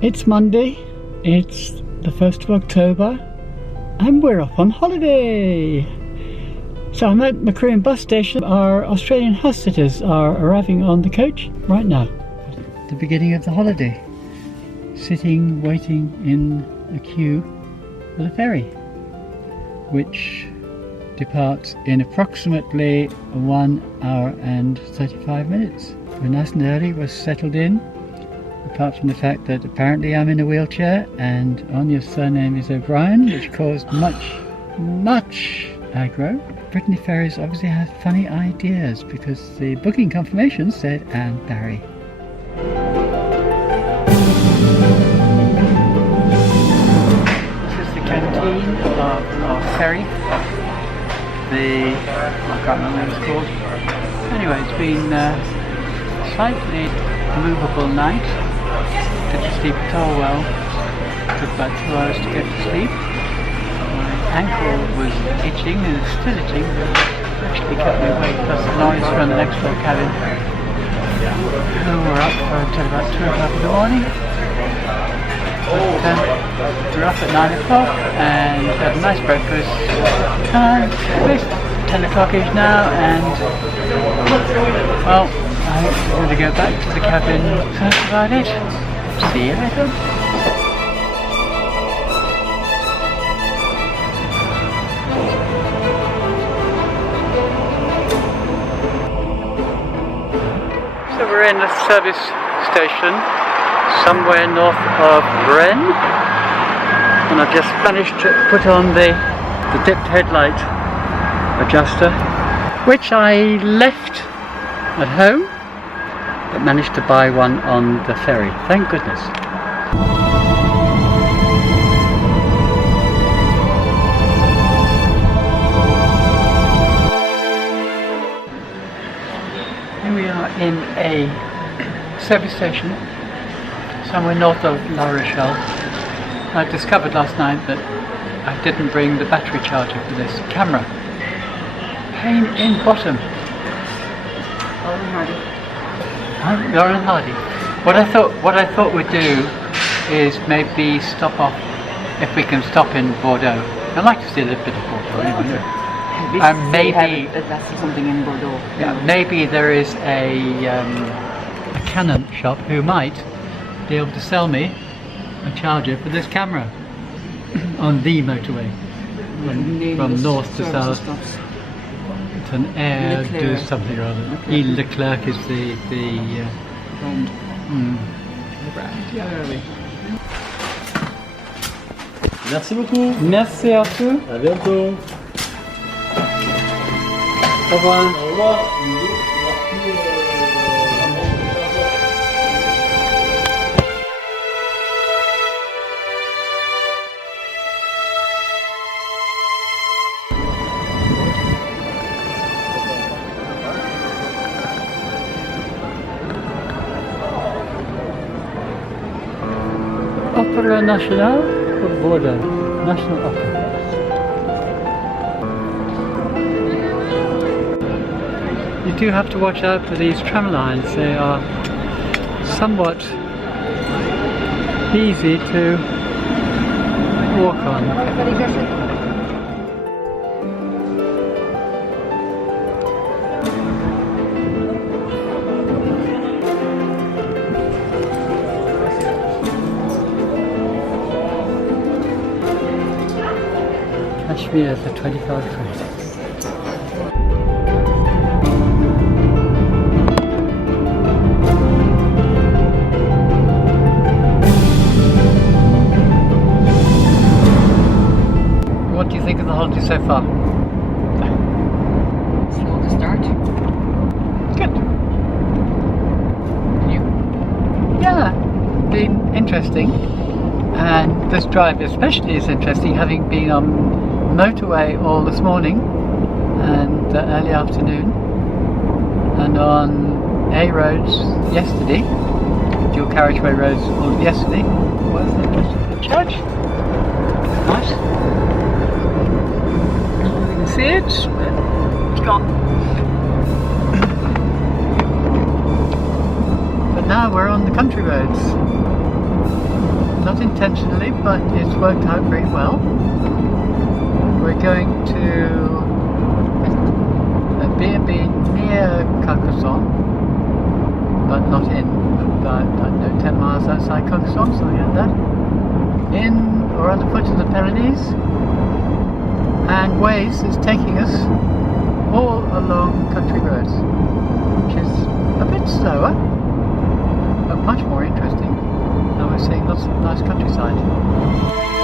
It's Monday, it's the 1st of October, and we're off on holiday! So I'm at Macroom bus station. Our Australian house sitters are arriving on the coach right now. The beginning of the holiday. Sitting, waiting in a queue for the ferry, which departs in approximately 1 hour and 35 minutes. We're nice and early, we're settled in. Apart from the fact that apparently I'm in a wheelchair and Anya's surname is O'Brien, which caused much aggro. Brittany Ferries obviously had funny ideas because the booking confirmation said Anne Barry. This is the canteen of our ferry. I can't remember what it's called. Anyway, it's been a slightly movable night. Didn't sleep at all well. Took about 2 hours to get to sleep. My ankle was itching and it's still itching, but actually kept me awake. Plus the noise from the next door cabin, who were up until about 2 o'clock in the morning. But, we're up at 9 o'clock and had a nice breakfast. And it's 10 o'clock-ish now, and well, I'm going to go back to the cabin. So that's about it. See you later. So we're in a service station somewhere north of Rennes, and I've just managed to put on the dipped headlight adjuster, which I left at home, but managed to buy one on the ferry. Thank goodness. Here we are in a service station somewhere north of La Rochelle. I discovered last night that I didn't bring the battery charger for this camera. Pain in bottom. Lauren Hardy. What I thought we'd do is maybe stop off, if we can stop in Bordeaux. I'd like to see a little bit of Bordeaux anyway. And maybe something in Bordeaux. Yeah, maybe there is a Canon shop who might be able to sell me a charger for this camera on the motorway from north to south. It's an air do something or other. Olloclip is the brand. Merci beaucoup. Merci à vous. À bientôt. Au revoir. Au revoir. Opera Nationale of Bordeaux, National Opera. You do have to watch out for these tram lines. They are somewhat easy to walk on. Kashmir for 25 quid. What do you think of the holiday so far? Slow to start. Good. You? Yeah, been interesting. And this drive especially is interesting, having been on motorway all this morning and early afternoon, and on A roads yesterday, dual carriageway roads all yesterday. What is it? Church? Nice. You can see it, but it's gone. But now we're on the country roads. not intentionally, but it's worked out very well. We're going to a B&B near Carcassonne, but not in, about, I don't know, 10 miles outside Carcassonne, something like that. In or on the foot of the Pyrenees, and Waze is taking us all along country roads, which is a bit slower, but much more interesting, and we're seeing lots of nice countryside.